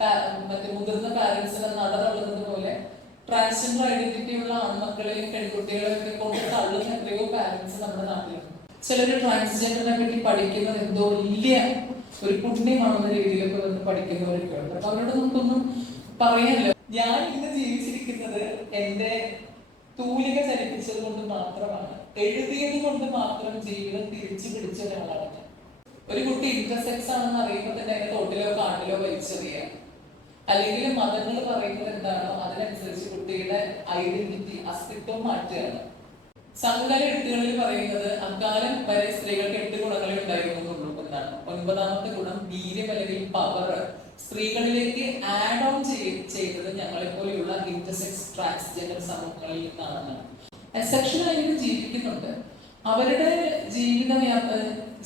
മറ്റേ മുതിർന്ന പാരന്റ്സിന് നടന്നുള്ളത് പോലെ ട്രാൻസ്ജെൻഡർ ഐഡന്റിറ്റി ഉള്ള ആൺമക്കളെയും പെൺകുട്ടികളെയും ഒക്കെ കൊണ്ട് തള്ളുന്ന എത്രയോ പാരന്റ്സ് നമ്മുടെ നാട്ടിലുണ്ട്. ചിലർ ട്രാൻസ്ജെൻഡറിനെ പറ്റി പഠിക്കുന്നത് എന്തോ വലിയ ഒരു പുണ്യമാണെന്ന രീതിയിലൊക്കെ വന്ന് പഠിക്കുന്നവരൊക്കെ ഉണ്ട്. അപ്പൊ അവരോട് നമുക്കൊന്നും പറയാനില്ല. ഞാൻ ഇന്ന് ജീവിച്ചിരിക്കുന്നത് എന്റെ തൂലിക ചലിപ്പിച്ചത് കൊണ്ട് മാത്രമാണ്. എഴുതിയത് കൊണ്ട് മാത്രം ജീവിതം തിരിച്ചു പിടിച്ച ഒരാളാണ് ഒരു കുട്ടി ഇന്റർസെക്സ് ആണെന്ന് അറിയുമ്പോൾ തന്നെ തോട്ടിലോ കാട്ടിലോ വലിച്ചെറിയുക അല്ലെങ്കിൽ മതങ്ങൾ പറയുന്നത് എന്താണോ അതിനനുസരിച്ച് കുട്ടിയുടെ ഐഡന്റിറ്റി അസ്തിത്വം മാറ്റുകയാണ്. സംഘകാല എഴുത്തുകളിൽ പറയുന്നത് അക്കാലം വരെ സ്ത്രീകൾക്ക് എട്ട് ഗുണങ്ങളെ ഉണ്ടായിരുന്നുള്ളൂ എന്നാണ്. ഒൻപതാമത്തെ ഗുണം വീര്യം അല്ലെങ്കിൽ പവർ സ്ത്രീകളിലേക്ക് ആഡ് ഓൺ ചെയ്തത് ഞങ്ങളെ പോലെയുള്ള ഇന്റർസെക്സ് ട്രാൻസ്ജെൻഡർ സമൂഹങ്ങളിൽ നിന്നാണ് സെക്ഷനായിട്ട് ജീവിക്കുന്നുണ്ട്. അവരുടെ ജീവിത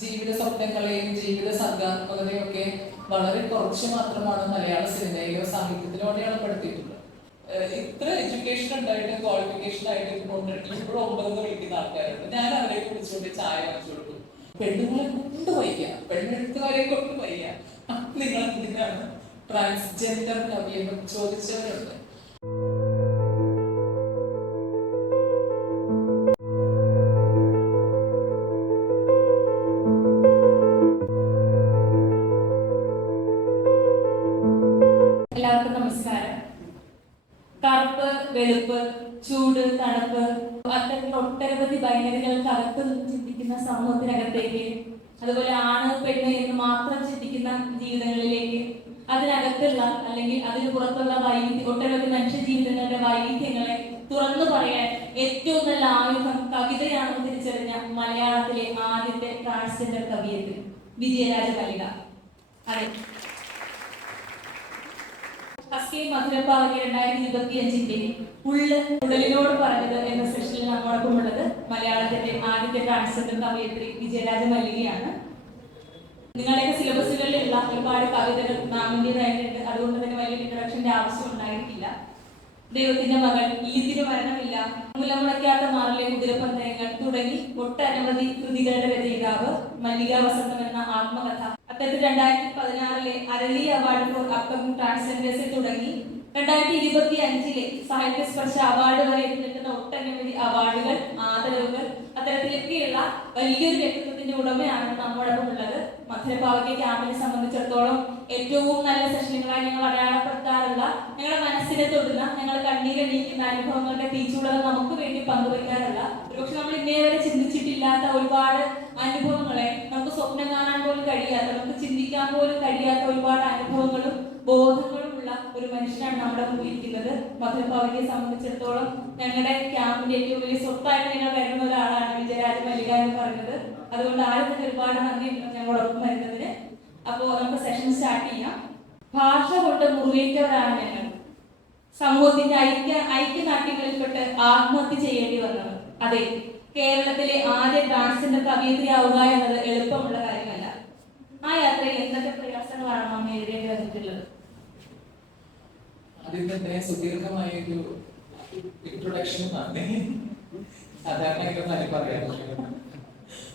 ജീവിത സ്വപ്നങ്ങളെയും ജീവിത സർഗാത്മകതയും ഒക്കെ വളരെ കുറച്ച് മാത്രമാണ് മലയാള സിനിമയിലോ സാഹിത്യത്തിലോ അടയാളപ്പെടുത്തിയിട്ടുള്ളത്. ഇത്ര എഡ്യൂക്കേഷൻ ഉണ്ടായിട്ട് ക്വാളിഫിക്കേഷൻ ആയിട്ട് കൊണ്ടിട്ട് ഇപ്പോഴും ഒമ്പതെന്ന് വിളിക്കുന്ന ആൾക്കാരുണ്ട്. ഞാൻ അവരെ വിളിച്ചുകൊണ്ട് ചായ വാങ്ങിച്ചു കൊടുക്കും. പെണ്ണുങ്ങളെ കൊണ്ട് വയ്യ. പെണ്ണെഴുത്തുകാരെ കൊണ്ട് വയ്യ. നിങ്ങൾ എന്തിനാണ് ട്രാൻസ്ജെൻഡർ കവിയെന്ന് ചോദിച്ചവരുണ്ട്. സമൂഹത്തിനകത്തേക്ക് അതുപോലെ ആണ് പെണ്ണ് എന്ന് മാത്രം ചിന്തിക്കുന്ന ജീവിതങ്ങളിലേക്ക് അതിനകത്തുള്ള അല്ലെങ്കിൽ അതിന് പുറത്തുള്ള വൈവിധ്യ ഒട്ടനവധി മനുഷ്യ ജീവിതങ്ങളുടെ വൈവിധ്യങ്ങളെ തുറന്നു പറയാൻ ഏറ്റവും നല്ല ആയുധം കവിതയാണെന്ന് തിരിച്ചറിഞ്ഞ മലയാളത്തിലെ ആദ്യത്തെ ട്രാൻസ്ജെൻഡർ കവിയത്തിൽ വിജയരാജ കലിക. അതെ. ഹസ്കി മധുരപ്പാവലി രണ്ടായിരത്തി ഇരുപത്തി അഞ്ചിന്റെ ഉള്ള് ഉടലിനോട് പറഞ്ഞത് എന്ന സെഷനിൽ നമ്മോടൊപ്പം ഉള്ളത് മലയാളത്തിന്റെ ആദ്യത്തെ ട്രാൻസ്ജെൻഡർ കവയത്രി വിജയരാജ മല്ലികയാണ്. നിങ്ങളുടെയൊക്കെ സിലബസുകളിലുള്ള ഒരുപാട് കവിതകൾ മാമിന്റെതായിട്ടുണ്ട് അതുകൊണ്ട് തന്നെ വലിയ ഇൻട്രഡക്ഷന്റെ ആവശ്യം ഉണ്ടായിരിക്കില്ല. ദൈവത്തിന്റെ മകൾ ഈദിന് മരണമില്ല. മൂലമുടക്കാത്ത മാറിലെ കുതിരപ്പന്തയങ്ങൾ തുടങ്ങി ഒട്ടനവധി കൃതികളുടെ രചയിതാവ് മല്ലിക വസന്തം എന്ന ആത്മകഥ അത്തരത്തിൽ രണ്ടായിരത്തി പതിനാറിലെ അരളി അവാർഡ് ഫോർ അപ്കമിംഗ് ട്രാൻസ്ജെൻഡേഴ്സിൽ തുടങ്ങി രണ്ടായിരത്തി ഇരുപത്തി അഞ്ചിലെ സാഹിത്യ സ്പർശ അവാർഡ് വരെ എത്തിനിൽക്കുന്ന ഒട്ടനവധി അവാർഡുകൾ ആദരവുകൾ അത്തരത്തിലൊക്കെയുള്ള വലിയൊരു വ്യക്തിത്വത്തിന്റെ ഉടമയാണ് നമ്മോടൊപ്പം ഉള്ളത്. മധുരപാവയ്ക്ക് ക്യാമ്പിനെ സംബന്ധിച്ചിടത്തോളം ഏറ്റവും നല്ല സെഷനുകളായി ഞങ്ങൾ അടയാളപ്പെടുത്താറുള്ള ഞങ്ങളുടെ മനസ്സിനെ തൊടുന്ന ഞങ്ങൾ കണ്ണീരണിയിക്കുന്ന അനുഭവങ്ങളുടെ തീച്ചുളകൾ നമുക്ക് വേണ്ടി പങ്കുവയ്ക്കാറുള്ള ഒരുപക്ഷെ നമ്മൾ ഇന്നേ വരെ ചിന്തിച്ചിട്ടില്ലാത്ത ഒരുപാട് അനുഭവങ്ങളെ നമുക്ക് സ്വപ്നം കാണാൻ പോലും കഴിയാത്ത നമുക്ക് ചിന്തിക്കാൻ പോലും കഴിയാത്ത ഒരുപാട് അനുഭവങ്ങളും ബോധങ്ങളും ഉള്ള ഒരു മനുഷ്യനാണ് നമ്മുടെ മുമ്പിൽ ഇരിക്കുന്നത്. മധുരപാവലിയെ സംബന്ധിച്ചിടത്തോളം ഞങ്ങളുടെ ക്യാമ്പിന്റെ ഏറ്റവും വലിയ സ്വത്തായിട്ട് ഞങ്ങൾ വരുന്ന ഒരാളാണ് വിജയരാജ മല്ലിക എന്ന് പറയുന്നത്. അതുകൊണ്ട് ആരും ഒരുപാട് നന്ദിയുണ്ട് ഞങ്ങളോടൊപ്പം വരുന്നതിന്. അപ്പോൾ നമുക്ക് സെഷൻ സ്റ്റാർട്ട് ചെയ്യാം. ഭാഷ കൊണ്ട് മുറിവേറ്റവരാണ് ഞങ്ങൾ. സമൂഹത്തിന്റെ ഐക്യ ഐക്യനാട്യങ്ങളിൽപ്പെട്ട് ആത്മഹത്യ ചെയ്യേണ്ടി വന്നവർ. അതെ കേരളത്തിലെ ആദ്യ ഡാൻസിന്റെ കവിയത്രി ആവുക എന്നത് എളുപ്പമുള്ള കാര്യമല്ല. ആ യാത്രയിൽ എന്തൊക്കെ പ്രയാസങ്ങളാണ് മാം നേരിടേണ്ടി വന്നിട്ടുള്ളത് ആദ്യം തന്നെ സുദീർഘമായ ഒരു ഇൻട്രൊഡക്ഷൻ ആണ് സാധാരണ പറയാൻ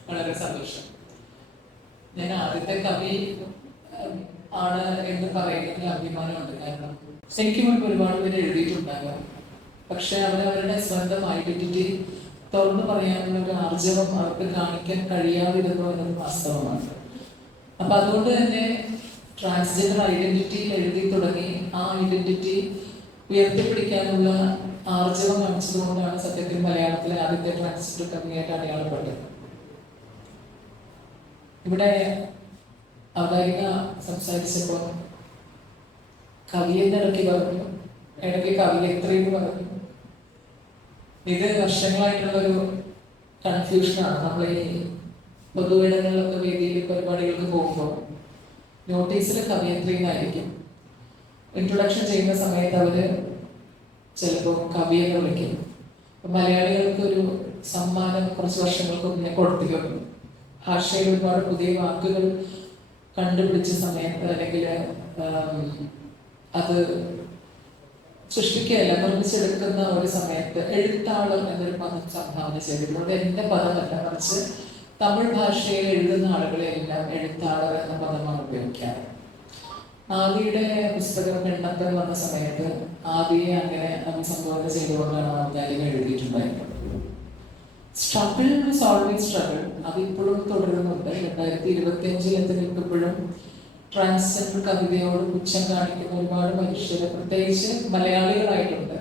വളരെ സന്തോഷം. ഞാൻ ആദ്യത്തെ കവി ആണ് എന്ന് പറയുന്നതിൽ അഭിമാനമുണ്ട്. കാരണം എനിക്ക് മുൻപ് ഒരുപാട് പേര് എഴുതിയിട്ടുണ്ടാകാം. പക്ഷെ അവരവരുടെ സ്വന്തം ഐഡന്റിറ്റി തുറന്നു പറയാനുള്ള ഒരു ആർജവം അവർക്ക് കാണിക്കാൻ കഴിയാതിരുന്നു എന്നൊരു വാസ്തവമാണ്. അപ്പൊ അതുകൊണ്ട് തന്നെ ട്രാൻസ്ജെൻഡർ ഐഡന്റിറ്റി എഴുതി തുടങ്ങി ആ ഐഡന്റിറ്റി ഉയർത്തിപ്പിടിക്കാനുള്ള ആർജവം കാണിച്ചതുകൊണ്ടാണ് സത്യത്തിൽ മലയാളത്തിലെ ആദ്യത്തെ ട്രാൻസ്ജെൻഡർ കവിയായിട്ട് അടയാളപ്പെട്ടത്. ഇവിടെ അവതാരിക സംസാരിച്ചപ്പോൾ കവിയെന്ന് ഇടയ്ക്ക് പറഞ്ഞു. ഇടയ്ക്ക് കവിയത്രി എന്ന് പറഞ്ഞു. ഇത് വർഷങ്ങളായിട്ടുള്ള ഒരു കൺഫ്യൂഷനാണ് നമ്മൾ ഈ പൊതുവിടങ്ങളിലൊക്കെ വേദിയിൽ പരിപാടികൾക്ക് പോകുമ്പോൾ നോട്ടീസിൽ കവിയത്രി എന്നായിരിക്കും. ഇൻട്രൊഡക്ഷൻ ചെയ്യുന്ന സമയത്ത് അവർ ചിലപ്പോൾ കവിയെന്ന് വിളിക്കും അപ്പൊ മലയാളികൾക്ക് ഒരു സമ്മാനം കുറച്ച് വർഷങ്ങൾക്ക് മുന്നേ കൊടുത്തിട്ടുണ്ട്. ഭാഷയിൽ ഒരുപാട് പുതിയ വാക്കുകൾ കണ്ടുപിടിച്ച സമയത്ത് അല്ലെങ്കിൽ അത് സൃഷ്ടിക്കുകയല്ല നിർമ്മിച്ചെടുക്കുന്ന ഒരു സമയത്ത് എഴുത്താളർ എന്നൊരു പദം സംഭാവന ചെയ്തിട്ടുണ്ട്. എന്റെ പദമല്ല മറിച്ച് തമിഴ് ഭാഷയിൽ എഴുതുന്ന ആളുകളെ എല്ലാം എഴുത്താളർ എന്ന പദമാണ് ഉപയോഗിക്കാറ്. ആദിയുടെ പുസ്തകം എണ്ണത്തിൽ വന്ന സമയത്ത് ആദിയെ അങ്ങനെ അഭിസംബോധന ചെയ്തുകൊണ്ടാണ് അവതാരിക എഴുതിയിട്ടുണ്ടായിരുന്നത്. സ്ട്രഗിൾ ഇസ് ഓൾവേസ് സ്ട്രഗിൾ അത് ഇപ്പോഴും തുടരുന്നുണ്ട്. രണ്ടായിരത്തി ഇരുപത്തി അഞ്ചിൽ എത്തി നിൽക്കുമ്പോഴും ട്രാൻസ്ജെൻഡർ കവിതയോട് പുച്ഛം കാണിക്കുന്ന ഒരുപാട് മനുഷ്യർ പ്രത്യേകിച്ച് മലയാളികളായിട്ടുണ്ട്.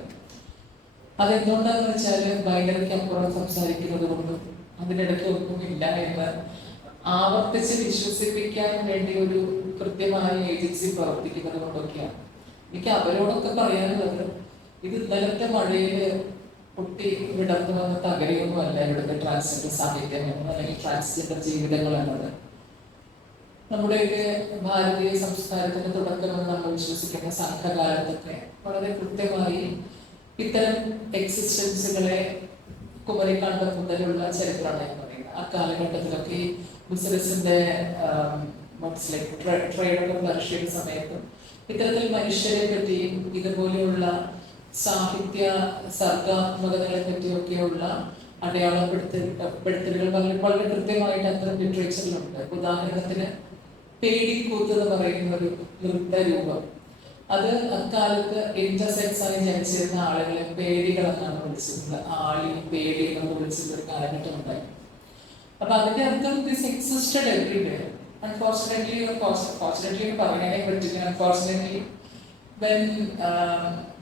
അതെന്തുകൊണ്ടാന്ന് വെച്ചാൽ ബൈനറിക്ക് അപ്പുറം സംസാരിക്കുന്നത് കൊണ്ടും അതിനിടയ്ക്ക് ഒന്നുമില്ല എന്ന് ആവർത്തിച്ച് വിശ്വസിപ്പിക്കാൻ വേണ്ടി ഒരു കൃത്യമായ ഏജൻസി പ്രവർത്തിക്കുന്നത് കൊണ്ടൊക്കെയാണ്. എനിക്ക് അവരോടൊക്കെ പറയാനുള്ളത് ഇത് ഇന്നലത്തെ മഴയിൽ പൊട്ടി വന്നിട്ട് വന്ന അല്ല ഇവിടുത്തെ ട്രാൻസ്ജെൻഡർ സാഹിത്യം അല്ലെങ്കിൽ ട്രാൻസ്ജെൻഡർ ജീവിതങ്ങൾ എന്നത്. നമ്മുടെയൊക്കെ ഭാരതീയ സംസ്കാരത്തിന്റെ തുടക്കമെന്ന് നമ്മൾ വിശ്വസിക്കുന്ന സംഘകാലത്തൊക്കെ വളരെ കൃത്യമായി ഇത്തരം എക്സിസ്റ്റൻസുകളെ കുമരിക്കാണ്ട മുതലുള്ള ചരിത്രമാണ് എന്ന് പറയുന്നത്. ആ കാലഘട്ടത്തിലൊക്കെ ഈ ബിസിനസിന്റെ ട്രേഡൊക്കെ ഫ്ലറിഷ് സമയത്തും ഇത്തരത്തിൽ മനുഷ്യരെ പറ്റിയും ഇതുപോലെയുള്ള സാഹിത്യ സർഗാത്മകതകളെ പറ്റിയൊക്കെയുള്ള അടയാളപ്പെടുത്തലുകൾ വളരെ വളരെ കൃത്യമായിട്ട് അത്തരം ലിറ്ററേച്ചറിലുണ്ട്. ഉദാഹരണത്തിന് പേടിക്കൂത്ത് എന്ന് പറയുന്ന ഒരു നൃത്തരൂപം. അത് അക്കാലത്ത് ഇന്റർസെക്സ് ആയി ജനിച്ചിരുന്ന ആളുകളെ പേടികളെന്നാണ് വിളിച്ചിരുന്നത് ആളി പേടി എന്നൊക്കെ വിളിച്ചിരുന്ന ഒരു കാലഘട്ടം ഉണ്ടായി അപ്പൊ അതിന്റെ അർത്ഥം this existed everywhere unfortunately fortunately പറയാനേ പറ്റില്ല. Unfortunately when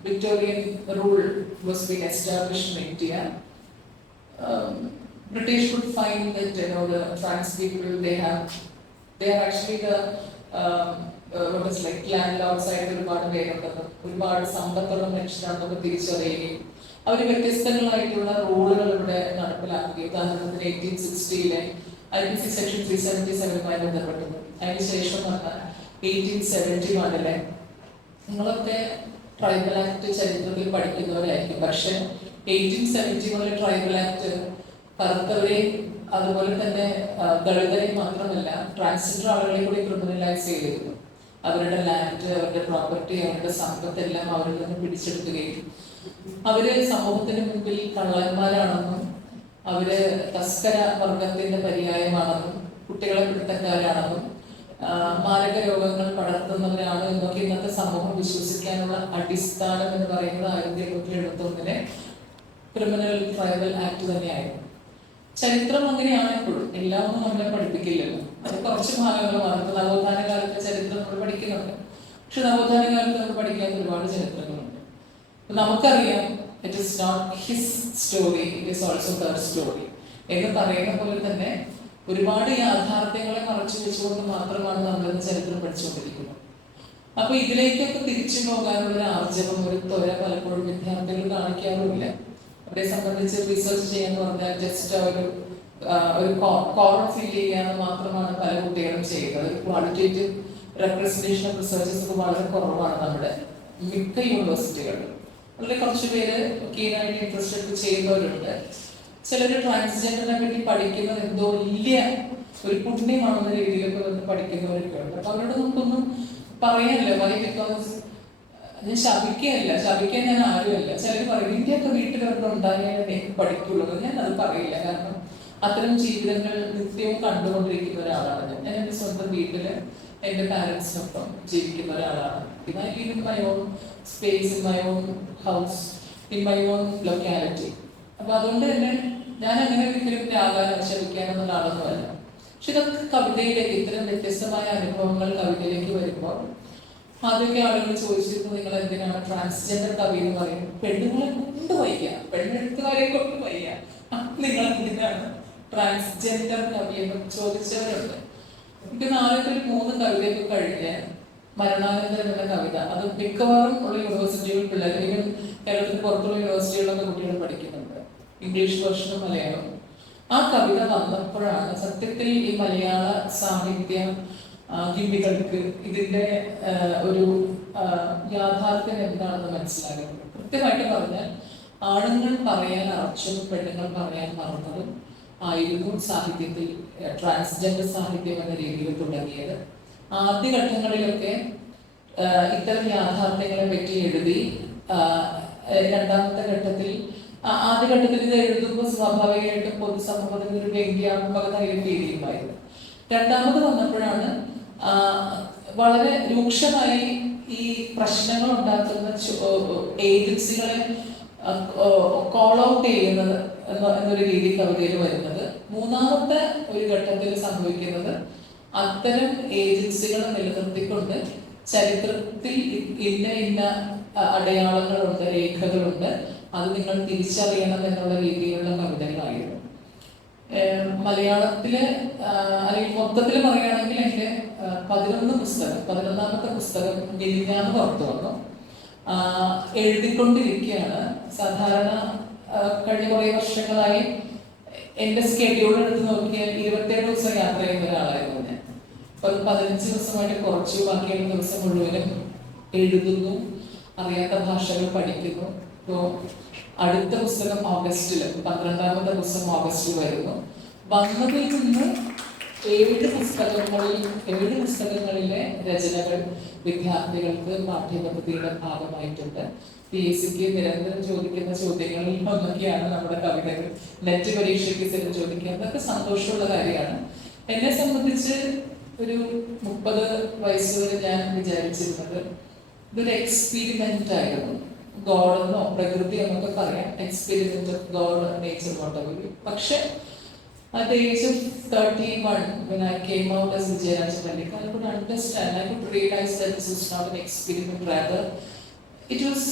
Victorian rule was being established in India, um, British would find that you know the trans people they have they are actually the um, uh, what is like landlords ആയിട്ട് ഒരുപാട് പേരുണ്ടെന്നും ഒരുപാട് സമ്പത്തുള്ള മനുഷ്യരാണെന്നൊക്കെ തിരിച്ചറിയുകയും അവർ വ്യത്യസ്തങ്ങളായിട്ടുള്ള റൂളുകൾ ഇവിടെ നടപ്പിലാക്കുകയും ഉദാഹരണത്തിന് eighteen സിക്സ്റ്റിയിലെ I P C section three seventy സെവനുമായി ബന്ധപ്പെട്ടത്. അതിനുശേഷം വന്ന എയ്റ്റീൻ സെവന്റി വണ്ണിലെ നിങ്ങളൊക്കെ ട്രൈബൽ ആക്ട് ചരിത്രത്തിൽ പഠിക്കുന്നവരായിരിക്കും. പക്ഷെ എയ്റ്റീൻ സെവന്റി മുതൽ ട്രൈബൽ ആക്ട് കറുത്തവരെ അതുപോലെ തന്നെ ദളിതരെ മാത്രമല്ല ട്രാൻസ്ജെൻഡർ ആളുകളെ കൂടി ക്രിമിനലൈസ് ചെയ്തിരുന്നു. അവരുടെ ലാൻഡ് അവരുടെ പ്രോപ്പർട്ടി അവരുടെ സമ്പത്ത് എല്ലാം അവരിൽ നിന്ന് പിടിച്ചെടുക്കുകയും അവർ സമൂഹത്തിന് മുമ്പിൽ കള്ളന്മാരാണെന്നും അവർ തസ്കര വർഗത്തിന്റെ പര്യായമാണെന്നും കുട്ടികളെ പിടുത്തക്കാരാണെന്നും മാരക രോഗങ്ങൾ പടർത്തുന്നവരാണ് എന്നൊക്കെ ഇന്നത്തെ സമൂഹം വിശ്വസിക്കാനുള്ള അടിസ്ഥാനം എന്ന് പറയുന്നത് ആയിരത്തി എണ്ണൂറ്റി എഴുപത്തി ഒന്നിലെ ക്രിമിനൽ ട്രൈബൽ ആക്ട് തന്നെയായിരുന്നു. ചരിത്രം അങ്ങനെയാണ് എപ്പോഴും എല്ലാം ഒന്നും നമ്മളെ പഠിപ്പിക്കില്ലല്ലോ. അത് കുറച്ച് ഭാഗങ്ങൾ മാത്രം. നവോത്ഥാന കാലത്തെ ചരിത്രം നമ്മൾ പഠിക്കുന്നുണ്ട്. പക്ഷെ നവോത്ഥാന കാലത്ത് നമ്മൾ പഠിക്കാത്ത ഒരുപാട് ചരിത്രങ്ങളുണ്ട്. നമുക്കറിയാം it is not his story it is also their story എന്ന് പറയുന്ന പോലെ തന്നെ ഒരുപാട് യാഥാർത്ഥ്യങ്ങളെ മറച്ചു വെച്ചുകൊണ്ട് മാത്രമാണ് നമ്മളിന്ന് ചരിത്രം പഠിച്ചുകൊണ്ടിരിക്കുന്നത്. അപ്പൊ ഇതിലേക്കൊക്കെ തിരിച്ചു പോകാനുള്ള ഒരു ആർജവം ഒരു ത്വര പലപ്പോഴും വിദ്യാർത്ഥികൾ കാണിക്കാറുമില്ല. അവരെ സംബന്ധിച്ച് റിസർച്ച് ചെയ്യാന്ന് പറഞ്ഞാൽ ജസ്റ്റ് ഒരു ഒരു കോർണർ ഫീൽ ചെയ്യാന്ന് മാത്രമാണ് പല കുട്ടികളും ചെയ്യുന്നത്. ക്വാളിറ്റേറ്റീവ് റെപ്രസെന്റേഷൻ ഓഫ് റിസർച്ചസ് ഒക്കെ വളരെ കുറവാണ് നമ്മുടെ മിക്ക യൂണിവേഴ്സിറ്റികളിലും വളരെ കുറച്ച് പേര് കീനായിട്ട് ഇൻട്രസ്റ്റ് ചെയ്യുന്നവരുണ്ട്. ചിലർ ട്രാൻസ്ജെൻഡറിനെ പറ്റി പഠിക്കുന്നത് എന്തോ വലിയ ഒരു പുണ്യമാണെന്ന രീതിയിലൊക്കെ വന്ന് പഠിക്കുന്നവരൊക്കെ ഉണ്ട്. അപ്പൊ അവരോട് നമുക്കൊന്നും പറയാനില്ല. വൈ ബിക്കോസ് ഞാൻ ശപിക്കുകയല്ല. ശപിക്കാൻ ഞാൻ ആരുമല്ല. ചിലർ പറയും ഇന്ത്യയൊക്കെ വീട്ടിലൊക്കെ ഉണ്ടായാലേ പഠിക്കുള്ളൂ. ഞാൻ അത് പറയില്ല. കാരണം അത്തരം ജീവിതങ്ങൾ നിത്യവും കണ്ടുകൊണ്ടിരിക്കുന്ന ഒരാളാണ് ഞാൻ. ഞാൻ എന്റെ സ്വന്തം വീട്ടിൽ എന്റെ പാരൻസിനൊപ്പം ജീവിക്കുന്ന ഒരാളാണ്. Live in my own space in my own house in my own locality അപ്പൊ അതുകൊണ്ട് തന്നെ ഞാൻ അങ്ങനെ ഒരിക്കലും രാഗാനം ശപിക്കാനൊന്നും ആളൊന്നുമല്ല. പക്ഷെ ഇതൊക്കെ കവിതയിലേക്ക് ഇത്തരം വ്യത്യസ്തമായ അനുഭവങ്ങൾ കവിതയിലേക്ക് വരുമ്പോൾ ആദ്യമൊക്കെ ആളുകൾ ചോദിച്ചിരുന്നു നിങ്ങൾ എന്തിനാണ് ട്രാൻസ്ജെൻഡർ കവി എന്ന് പറയുന്നത്? പെണ്ണുങ്ങളെ കൊണ്ട് വയ്യ. പെണ്ണെടുത്തുകാരെ കൊണ്ട് വയ്യ. നിങ്ങൾ എന്തിനാണ് ട്രാൻസ്ജെൻഡർ കവി എന്ന് ചോദിച്ചവരുണ്ട്? എനിക്ക് നാളെ മൂന്ന് കവിതയൊക്കെ കഴിഞ്ഞ് മരണാനന്തരം എന്ന കവിത. അത് മിക്കവാറും ഉള്ള യൂണിവേഴ്സിറ്റികളിൽ പിള്ളേർ ഈവൻ കേരളത്തിന് പുറത്തുള്ള യൂണിവേഴ്സിറ്റികളിലൊക്കെ കുട്ടികൾ പഠിക്കുന്നുണ്ട് ഇംഗ്ലീഷ് വേർഷൻ മലയാളം. ആ കവിത വന്നപ്പോഴാണ് സത്യത്തിൽ ഈ മലയാള സാഹിത്യ ഗിമ്മികൾക്ക് ഇതിന്റെ ഒരു യാഥാർത്ഥ്യം എന്താണെന്ന് മനസ്സിലാകുന്നത് കൃത്യമായിട്ട് പറഞ്ഞാൽ ആണുങ്ങൾ പറയാൻ അറച്ചും പെണ്ണുങ്ങൾ പറയാൻ മറന്നതും ആയിരുന്നു സാഹിത്യത്തിൽ ട്രാൻസ്ജെൻഡർ സാഹിത്യം എന്ന രീതിയിൽ തുടങ്ങിയത്. ആദ്യഘട്ടങ്ങളിലൊക്കെ ഇത്തരം യാഥാർത്ഥ്യങ്ങളെ പറ്റി എഴുതി രണ്ടാമത്തെ ഘട്ടത്തിൽ ആദ്യഘട്ടത്തിൽ ഇത് എഴുതുമ്പോൾ സ്വാഭാവികമായിട്ടും പൊതുസമൂഹത്തിൽ ഒരു വ്യംഗ്യാത്മകത ഫീൽ രണ്ടാമത് വന്നപ്പോഴാണ് വളരെ രൂക്ഷമായി ഈ പ്രശ്നങ്ങൾ ഉണ്ടാക്കുന്ന ഏജൻസികളെ കോൾ ഔട്ട് ചെയ്യുന്നത് എന്നൊരു രീതി കവിതയിൽ വരുന്നത്. മൂന്നാമത്തെ ഒരു ഘട്ടത്തിൽ സംഭവിക്കുന്നത് അത്തരം ഏജൻസികളെ നിലനിർത്തിക്കൊണ്ട് ചരിത്രത്തിൽ ഇന്ന ഇന്ന അടയാളങ്ങളുണ്ട് രേഖകളുണ്ട്. അത് നിങ്ങൾ തിരിച്ചറിയണം എന്നുള്ള രീതിയിലുള്ള കവിതകളായിരുന്നു. മലയാളത്തിലെ അല്ലെങ്കിൽ മൊത്തത്തിൽ പറയുകയാണെങ്കിൽ എന്റെ പതിനൊന്ന് പുസ്തകം പതിനൊന്നാമത്തെ പുസ്തകം ഗിരിഞ്ഞാന്ന് പുറത്തു വന്നു. എഴുതിക്കൊണ്ടിരിക്കുകയാണ് സാധാരണ കഴിഞ്ഞ കുറേ വർഷങ്ങളായി എന്റെ സ്കെഡ്യൂൾ എടുത്ത് നോക്കിയാൽ ഇരുപത്തേഴ് ദിവസം യാത്ര ചെയ്യുന്ന ഒരാളായിരുന്നു ഞാൻ. അപ്പൊ പതിനഞ്ച് ദിവസമായിട്ട് കുറച്ചു ബാക്കിയുള്ള ദിവസം മുഴുവനും എഴുതുന്നു അറിയാത്ത ഭാഷകൾ പഠിക്കുന്നു. അടുത്ത പുസ്തകം ഓഗസ്റ്റിൽ പന്ത്രണ്ടാമത്തെ പുസ്തകം ഓഗസ്റ്റിൽ വരുന്നു. വന്നതിൽ നിന്ന് ഏഴ് പുസ്തകങ്ങളിൽ ഏഴ് പുസ്തകങ്ങളിലെ രചനകൾ വിദ്യാർത്ഥികൾക്ക് പാഠ്യപദ്ധതിയുടെ ഭാഗമായിട്ടുണ്ട്. പി എസ് സിക്ക് നിരന്തരം ചോദിക്കുന്ന ചോദ്യങ്ങളിൽ ഒന്നൊക്കെയാണ് നമ്മുടെ കവിതകൾ. നെറ്റ് പരീക്ഷയ്ക്ക് ചില ചോദിക്കുക അതൊക്കെ സന്തോഷമുള്ള കാര്യമാണ്. എന്നെ സംബന്ധിച്ച് ഒരു മുപ്പത് വയസ്സ് ഞാൻ വിചാരിച്ചിരുന്നത് ഇതൊരു എക്സ്പീരിമെന്റ് ആയിരുന്നു. ഗോഡ് എന്നോ പ്രകൃതി എന്നൊക്കെ പറയാം experiment of god nature whatever പക്ഷെ at the age of 31 when I came out as Vijayaraja Mallika, I could understand, I could realize that this was not an experiment, rather it was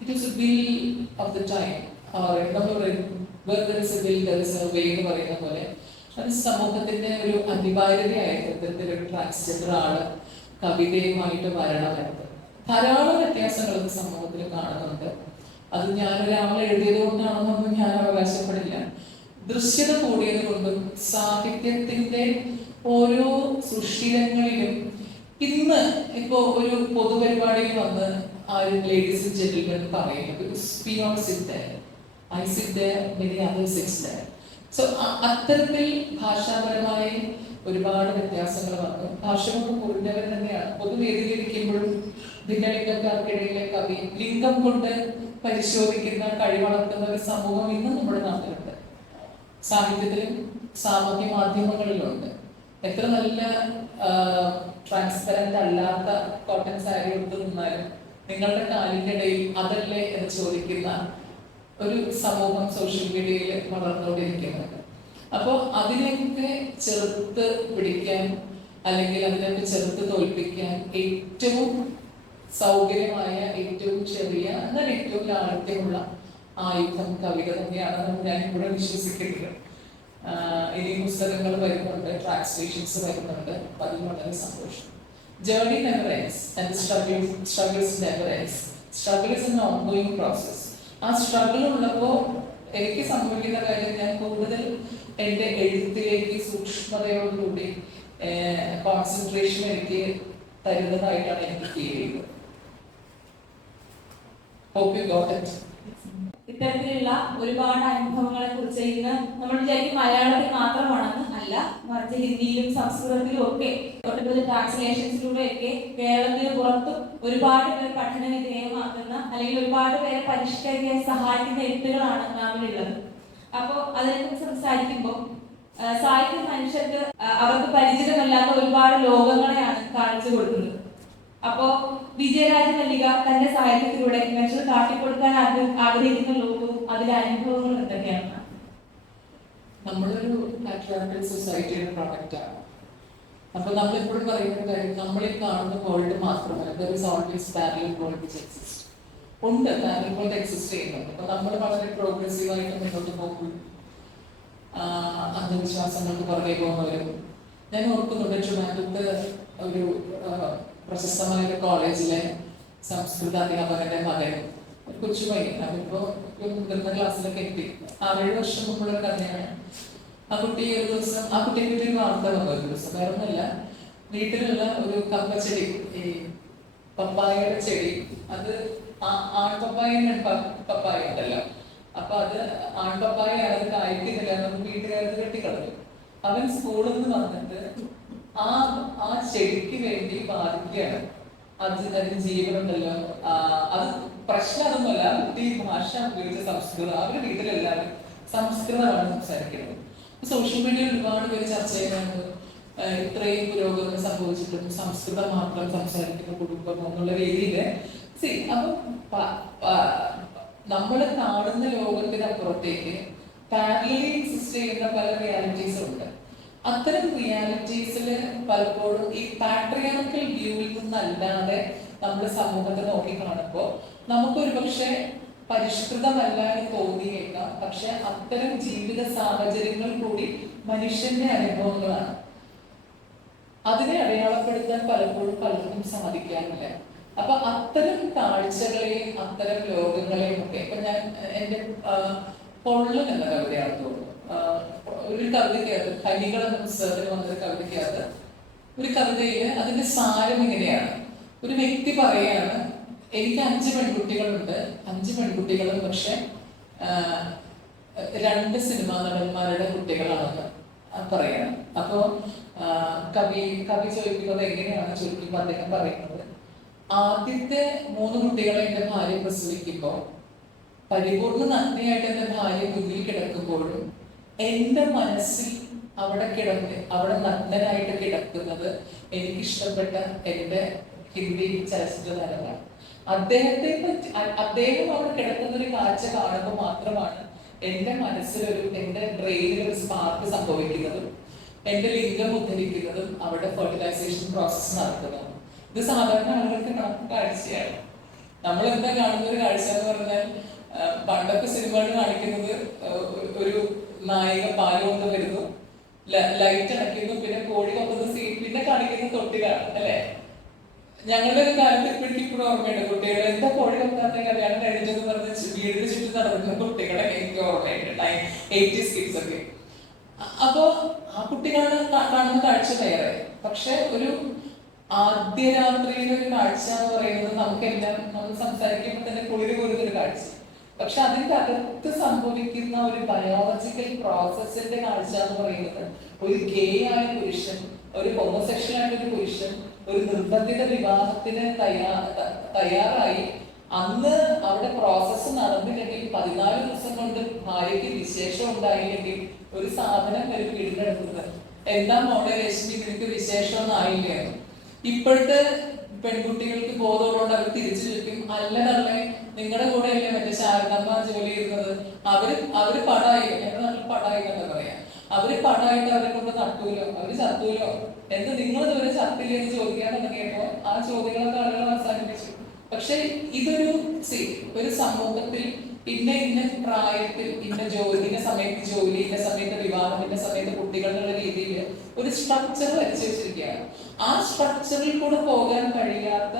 it was a will of the time. Or നമ്മൾ പറയും, where there is a will, there is a way എന്ന് പറയുന്ന പോലെ അത് സമൂഹത്തിന്റെ ഒരു അനിവാര്യതയായിരുന്നു ഇത്തരത്തിലൊരു transgender ആൾ കവിതയുമായിട്ട് വരണമെന്നത് ധാരാളം വ്യത്യാസങ്ങൾ ഇന്ന് സമൂഹത്തിൽ കാണുന്നുണ്ട്. അത് ഞാൻ രാവിലെ എഴുതിയത് കൊണ്ടാണെന്നൊന്നും ഞാൻ അവകാശപ്പെടില്ല. ദൃശ്യത കൂടിയത് കൊണ്ടും സാഹിത്യത്തിന്റെ ഓരോ സുഷിരങ്ങളിലും ഇന്ന് ഇപ്പോ ഒരു പൊതുപരിപാടിയിൽ വന്ന് ആരും ലേഡീസ് ജെന്റിൽമെൻ പറയില്ല ബിക്കോസ് ഐ സിറ്റ് സോ അത്തരത്തിൽ ഭാഷാപരമായി ഒരുപാട് വ്യത്യാസങ്ങൾ വന്നു. ഭാഷ കൊണ്ട് കുറഞ്ഞവർ തന്നെയാണ്. പൊതുവേദിയിലിരിക്കുമ്പോഴും ഭിന്നലിംഗക്കാർക്കിടയിലെ കവി ലിംഗം കൊണ്ട് പരിശോധിക്കുന്ന കഴിവളർത്തുന്ന ഒരു സമൂഹം ഇന്നും നമ്മുടെ നാട്ടിലുണ്ട്. സാഹിത്യത്തിലും സാമൂഹ്യ മാധ്യമങ്ങളിലുണ്ട് എത്ര നല്ല ട്രാൻസ്പെറന്റ് അല്ലാത്ത കോട്ടൺ സാരി എടുത്തു നിന്നാലും നിങ്ങളുടെ കാലിന്റെ ഇടയിൽ അതല്ലേ എന്ന് ചോദിക്കുന്ന ഒരു സമൂഹം സോഷ്യൽ മീഡിയയിൽ വളർന്നുകൊണ്ടിരിക്കുന്നുണ്ട്. അപ്പോൾ അതിനെയൊക്കെ ചെറുത്ത് പിടിക്കാൻ അല്ലെങ്കിൽ അതിനൊക്കെ ചെറുത്ത് തോൽപ്പിക്കാൻ ഏറ്റവും സൗകര്യമായ ഏറ്റവും ചെറിയ എന്നാൽ ഏറ്റവും ലാളിത്യമുള്ള ആയുധം കവിത തന്നെയാണെന്ന് ഞാൻ ഇവിടെ വിശ്വസിക്കുന്നത് ഇനി പുസ്തകങ്ങൾ വരുന്നുണ്ട് ട്രാൻസ്ലേഷൻസ് വരുന്നുണ്ട് അപ്പൊ അതിൽ വളരെ സന്തോഷം. Journey never ends and struggle struggles never struggles struggle is an ongoing process ആ സ്ട്രഗിൾ ഉള്ളപ്പോൾ എനിക്ക് സംഭവിക്കുന്ന കാര്യം ഞാൻ കൂടുതൽ എന്റെ എഴുത്തിലേക്ക് സൂക്ഷ്മതയോടുകൂടി കോൺസെൻട്രേഷൻ എനിക്ക് തരുന്നതായിട്ടാണ് എനിക്ക് ഫീൽ ചെയ്യുന്നത്. ഇത്തരത്തിലുള്ള ഒരുപാട് അനുഭവങ്ങളെ കുറിച്ച് ഇന്ന് നമ്മൾ വിചാരിക്കും മലയാളത്തിൽ മാത്രമാണെന്ന് അല്ല മറിച്ച് ഹിന്ദിയിലും സംസ്കൃതത്തിലും ഒക്കെ ഒട്ടനവധി ട്രാൻസ്ലേഷൻസിലൂടെ ഒക്കെ കേരളത്തിന് പുറത്തും ഒരുപാട് പേർ പഠന വിധേയമാക്കുന്ന അല്ലെങ്കിൽ ഒരുപാട് പേരെ പരിഷ്കരിക്കാൻ സഹായിക്കുന്ന എഴുത്തുകളാണ് നാമിലുള്ളത്. അപ്പോൾ അതിനെക്കുറിച്ച് സംസാരിക്കുമ്പോൾ സാഹിത്യം മനുഷ്യർക്ക് അവർക്ക് പരിചിതമല്ലാത്ത ഒരുപാട് ലോകങ്ങളെയാണ് കാണിച്ചു കൊടുക്കുന്നത്. അപ്പോ വിജയരാജ മല്ലിക തന്റെ സാഹിത്യത്തിലൂടെ മനുഷ്യർ കാട്ടിക്കൊടുക്കാൻ ആഗ്ര- ആഗ്രഹിക്കുന്ന ലോകവും അതിലെ അനുഭവങ്ങളും എന്തൊക്കെയാണ്? നമ്മളൊരു പാട്രിയാർക്കൽ സൊസൈറ്റിയുടെ ആണ്. അപ്പൊ നമ്മളെപ്പോഴും പറയുന്ന കാര്യം നമ്മളിൽ കാണുന്ന വേൾഡ് മാത്രമല്ല ഉണ്ട് പാരലൽ എക്സിസ്റ്റ് ചെയ്യുന്നുണ്ട്. അപ്പൊ നമ്മൾ വളരെ പ്രോഗ്രസീവായിട്ട് മുന്നോട്ട് പോകും. അന്ധവിശ്വാസങ്ങൾക്ക് പുറകെ പോകുന്നവരും. ഞാൻ ഓർക്കുന്നുണ്ട് ട്രിവാൻഡ്രത്ത് ഒരു പ്രശസ്തമായ ഒരു കോളേജിലെ സംസ്കൃത അധ്യാപകന്റെ മകൻ ഒരു കൊച്ചു പയ്യൻ. അവരിപ്പോ മുതിർന്ന ക്ലാസ്സിലൊക്കെ എത്തി. ആറേഴ് വർഷം മുമ്പുള്ള കഥയാണ്. ആ കുട്ടി ഒരു ദിവസം ആ കുട്ടിയെ പറ്റി ഒരു വാർത്ത വന്നു. ഒരു ദിവസം വേറെ ഒന്നല്ല വീട്ടിലുള്ള ഒരു കപ്പച്ചെടി ഈ പപ്പായയുടെ ചെടി. അത് ആൺപപ്പായ പപ്പായ ഉണ്ടല്ലോ. അപ്പൊ അത് ആൺപപ്പായ അത് കായ്ക്കുന്നില്ല. നമുക്ക് വീട്ടുകാരത് കെട്ടിക്കളഞ്ഞു അവൻ സ്കൂളിൽ നിന്ന് വന്നിട്ട് ആ ആ ചെടിക്ക് വേണ്ടി ബാധിക്കുകയാണ് അത് അതിന് ജീവനുണ്ടല്ലോ. അത് പ്രശ്നം അതൊന്നുമല്ല കുട്ടി ഭാഷ ഉപയോഗിച്ച സംസ്കൃതം. അവരുടെ വീട്ടിലെല്ലാവരും സംസ്കൃതമാണ് സംസാരിക്കുന്നത്. സോഷ്യൽ മീഡിയയിൽ ഒരുപാട് പേര് ചർച്ച ചെയ്യുന്നുണ്ട്. ഇത്രയും പുരോഗമനം സംഭവിച്ചിട്ടും സംസ്കൃതം മാത്രം സംസാരിക്കുന്ന കുടുംബം എന്നുള്ള രീതിയിൽ. സി അപ്പം നമ്മൾ കാണുന്ന ലോകത്തിനപ്പുറത്തേക്ക് പാരലി എക്സിസ്റ്റ് ചെയ്യുന്ന പല റിയാലിറ്റീസും ഉണ്ട്. അത്തരം റിയാലിറ്റീസിൽ പലപ്പോഴും ഈ പാട്രിയാർക്കൽ വ്യൂവിൽ നിന്നല്ലാതെ നമ്മൾ സമൂഹത്തെ നോക്കി കാണുമ്പോൾ നമുക്കൊരു പക്ഷേ പരിഷ്കൃതമല്ല എന്ന് തോന്നിയേക്കാം. പക്ഷെ അത്തരം ജീവിത സാഹചര്യങ്ങൾ കൂടി മനുഷ്യന്റെ അനുഭവങ്ങളാണ്. അതിനെ അടയാളപ്പെടുത്താൻ പലപ്പോഴും പലർക്കും സാധിക്കാറില്ല. അപ്പൊ അത്തരം കാഴ്ചകളെയും അത്തരം ലോകങ്ങളെയും ഒക്കെ ഇപ്പൊ ഞാൻ എന്റെ പൊള്ളൻ എന്ന കവിതയാണ് തോന്നുന്നു. ആ, ഒരു കവിതയ്ക്കകത്ത് ഹരികൾ എന്ന പുസ്തകത്തിൽ വന്നൊരു കവിതയ്ക്കകത്ത് ഒരു കവിതയിൽ അതിന്റെ സാരം ഇങ്ങനെയാണ്. ഒരു വ്യക്തി പറയാണ് എനിക്ക് അഞ്ച് പെൺകുട്ടികളുണ്ട്. അഞ്ച് പെൺകുട്ടികളും പക്ഷെ രണ്ട് സിനിമാ നടന്മാരുടെ കുട്ടികളാണെന്ന് പറയണം. അപ്പോ ആ, കവി കവി ചോദിക്കുന്നത് എങ്ങനെയാണ് ചോദിക്കുമ്പോൾ അദ്ദേഹം പറയുന്നത് ആദ്യത്തെ മൂന്ന് കുട്ടികളെ എന്റെ ഭാര്യ പ്രസവിക്കുമ്പോൾ പരിപൂർണ നഗ്നയായിട്ട് എന്റെ ഭാര്യ മുന്നിൽ കിടക്കുമ്പോഴും എന്റെ മനസ്സിൽ അവിടെ കിടന്ന് അവിടെ നഗ്നനായിട്ട് കിടക്കുന്നത് എനിക്ക് ഇഷ്ടപ്പെട്ട എന്റെ ഹിന്ദി ചലച്ചിത്ര താരമാണ് അദ്ദേഹത്തെ പറ്റി അദ്ദേഹം അവിടെ കിടക്കുന്ന ഒരു കാഴ്ച കാണുമ്പോൾ മാത്രമാണ് എന്റെ മനസ്സിലൊരു എന്റെ ബ്രെയിനിൽ ഒരു സ്പാർക്ക് സംഭവിക്കുന്നതും എന്റെ ലിംഗം ഉദ്ധരിക്കുന്നതും അവിടെ ഫെർട്ടിലൈസേഷൻ പ്രോസസ്സ് നടക്കുന്നതും. ഇത് സാധാരണ ആളുകൾക്ക് കാണുന്ന കാഴ്ചയാണ്. നമ്മൾ എന്താ കാണുന്ന ഒരു കാഴ്ച എന്ന് പറഞ്ഞാൽ പണ്ടൊക്കെ സിനിമകൾ കാണിക്കുന്നത് ഒരു നായിക പാൽ കൊണ്ട് വരുന്നു. ലൈറ്റ് അടയ്ക്കുന്നു പിന്നെ കോഴി കൊന്നത് സീൻ പിന്നെ കാണിക്കുന്ന തൊട്ടിലാണ് അല്ലെ? ഞങ്ങളുടെ ഒരു കാലത്ത് ഇപ്പോഴേക്കും ഇപ്പോഴും ഓർമ്മയുണ്ട് കുട്ടികളെ എന്താ കോഴി കൊക്കാത്ത കല്യാണം കഴിഞ്ഞത് പറഞ്ഞ് വീടിന് ചുറ്റും നടക്കുന്ന കുട്ടികളെ എനിക്ക് ഓർമ്മയുണ്ട്. എയ്റ്റി കിഡ്സ് ഒക്കെ. അപ്പോ ആ കുട്ടികളാണ് കാണുന്ന കാഴ്ച വേറെ. പക്ഷെ ഒരു ആദ്യ രാത്രിയിലെ ഒരു കാഴ്ച എന്ന് പറയുന്നത് നമുക്കെല്ലാം നമ്മൾ സംസാരിക്കുമ്പോൾ തന്നെ കുളിര് കുരുന്നൊരു കാഴ്ച. പക്ഷെ അതിന്റെ അകത്ത് സംഭവിക്കുന്ന ഒരു ബയോളജിക്കൽ പ്രോസസ്സിന്റെ കാഴ്ച എന്ന് പറയുന്നത് ഒരു ഗേ ആയ പുരുഷൻ ഒരു ഹോമോസെക്ഷൽ ആയ ഒരു പുരുഷൻ ഒരു നിർബന്ധിത വിവാഹത്തിന് തയ്യാ തയ്യാറായി. അന്ന് അവിടെ പ്രോസസ്സ് നടന്നില്ലെങ്കിൽ പതിനാല് ദിവസം കൊണ്ട് ഭാര്യയ്ക്ക് വിശേഷം ഉണ്ടായില്ലെങ്കിൽ ഒരു സാധനം ഒരു വീടിനെടുക്കുന്നത് എന്താ മോഡലേഷൻ ഇവർക്ക് നിനക്ക് വിശേഷം ഒന്നും ആയില്ലേ? ഇപ്പോഴത്തെ പെൺകുട്ടികൾക്ക് ബോധമുള്ളതുകൊണ്ട് അവർ തിരിച്ചു ചോദിക്കും അല്ല തള്ളേ നിങ്ങളുടെ കൂടെ അല്ലേ മറ്റേ ശാരദമ്മ ജോലി ചെയ്യുന്നത്? അവർ അവർ പടായി എന്റെ നാട്ടിൽ പടായി എന്നൊക്കെ പറയാം. അവർ പടായിട്ട് അവരെ കൊണ്ട് നട്ടൂലോ അവർ ചത്തൂലോ? എന്ന് നിങ്ങൾ ഇതുവരെ ചത്തില്ലെന്ന് ചോദിക്കാൻ തുടങ്ങിയപ്പോ ആ ചോദ്യങ്ങളൊക്കെ ആളുകൾ അവസാനിപ്പിച്ചു. പക്ഷെ ഇതൊരു ഒരു സമൂഹത്തിൽ ഇന്ന ഇന്ന പ്രായത്തിൽ ഇന്ന ജോലി സമയത്ത് ജോലി ഇന്ന സമയത്ത് വിവാഹം ഇന്ന സമയത്ത് കുട്ടികൾ എന്നുള്ള രീതിയിൽ ഒരു സ്ട്രക്ചർ വരച്ചു വെച്ചിരിക്കുകയാണ്. ആ സ്ട്രക്ചറിൽ കൂടെ പോകാൻ കഴിയാത്ത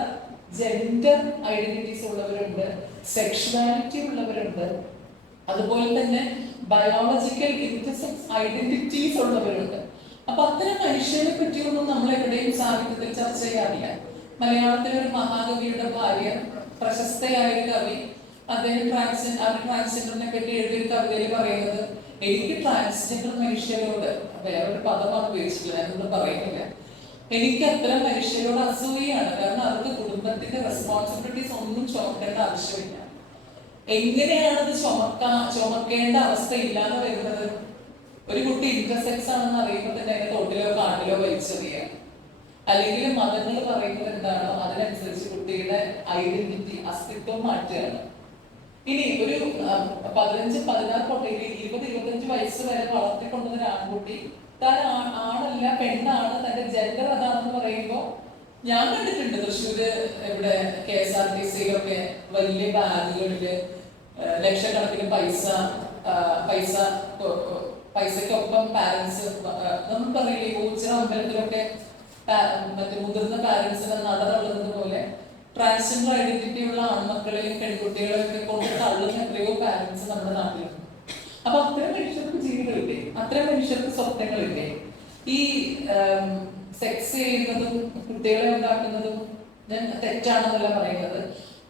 ജെൻഡർ ഐഡന്റിറ്റീസ് ഉള്ളവരുണ്ട് സെക്ഷുവാലിറ്റി ഉള്ളവരുണ്ട് അതുപോലെ തന്നെ ബയോളജിക്കൽ ഇന്റർസെക്സ് ഐഡന്റിറ്റീസ് ഉള്ളവരുണ്ട്. അപ്പൊ അത്തരം മനുഷ്യരെ പറ്റിയൊന്നും നമ്മൾ എവിടെയും സാഹിത്യത്തിൽ ചർച്ച ചെയ്യാറില്ല. മലയാളത്തിലെ ഒരു മഹാകവിയുടെ ഭാര്യ പ്രശസ്തയായ കവി അദ്ദേഹം ട്രാൻസ്ജെൻഡർ അവർ ട്രാൻസ്ജെൻഡറിനെ പറ്റി എഴുതിയൊരു കവിതയിൽ പറയുന്നത് എനിക്ക് ട്രാൻസ്ജെൻഡർ മനുഷ്യരോട് വേറൊരു പദമാണ് ഉപയോഗിച്ചിട്ടില്ല ഞാനൊന്നും പറയുന്നില്ല. എനിക്ക് അത്തരം മനുഷ്യരോട് അസൂയാണ് കാരണം അവർക്ക് കുടുംബത്തിന്റെ റെസ്പോൺസിബിലിറ്റീസ് ഒന്നും ചുമക്കേണ്ട ആവശ്യമില്ല. എങ്ങനെയാണ് അത് ചുമക്കാ ചുമക്കേണ്ട അവസ്ഥ ഇല്ലാതെ വരുന്നത്? ഒരു കുട്ടി ഇന്റർസെക്സ് ആണെന്ന് അറിയുമ്പോൾ തന്നെ അതിനെ തോട്ടിലോ കാട്ടിലോ വലിച്ചെറിയാം. അല്ലെങ്കിൽ മതങ്ങൾ പറയുന്നത് എന്താണോ അതിനനുസരിച്ച് കുട്ടിയുടെ ഐഡന്റിറ്റി അസ്തിത്വം മാറ്റുകയാണ്. ഇനി ഒരു പതിനഞ്ച് പതിനാറ് കൊട്ടയിൽ ഇരുപത് ഇരുപത്തഞ്ച് വയസ്സ് വരെ വളർത്തിക്കൊണ്ടുവന്ന ആൺകുട്ടി താൻ ആണല്ല പെണ്ണാണ് തന്റെ ജെൻഡർ അതാണെന്ന് പറയുമ്പോൾ ഞാൻ കണ്ടിട്ടുണ്ട് തൃശ്ശൂര് ഇവിടെ കെ എസ് ആർ ടി സിയിലൊക്കെ വലിയ ബാഗുകളിൽ ലക്ഷക്കണക്കിന് പൈസ പൈസ പൈസക്കൊപ്പം പാരന്റ്സ് നമ്മൾ പറയില്ലേ ഊർജ അമ്പലത്തിലൊക്കെ മറ്റേ മുതിർന്ന പാരന്റ്സിനെ നടന്നുള്ളത് പോലെ ട്രാൻസ്ജെൻഡർ ഐഡന്റിറ്റി ഉള്ള ആൺമക്കളെയും പെൺകുട്ടികളെയും ഒക്കെ കൊണ്ട് തള്ളുന്ന എത്രയോ പാരന്റ്സ് നമ്മുടെ നാട്ടിലുണ്ട്. അപ്പൊ അത്തരം മനുഷ്യർക്ക് ജീവിതമില്ലേ? അത്തരം മനുഷ്യർക്ക് സ്വപ്നങ്ങളില്ലേ? ഈ സെക്സ് ചെയ്യുന്നതും കുട്ടികളെ ഉണ്ടാക്കുന്നതും ഞാൻ തെറ്റാണെന്നല്ല പറയുന്നത്.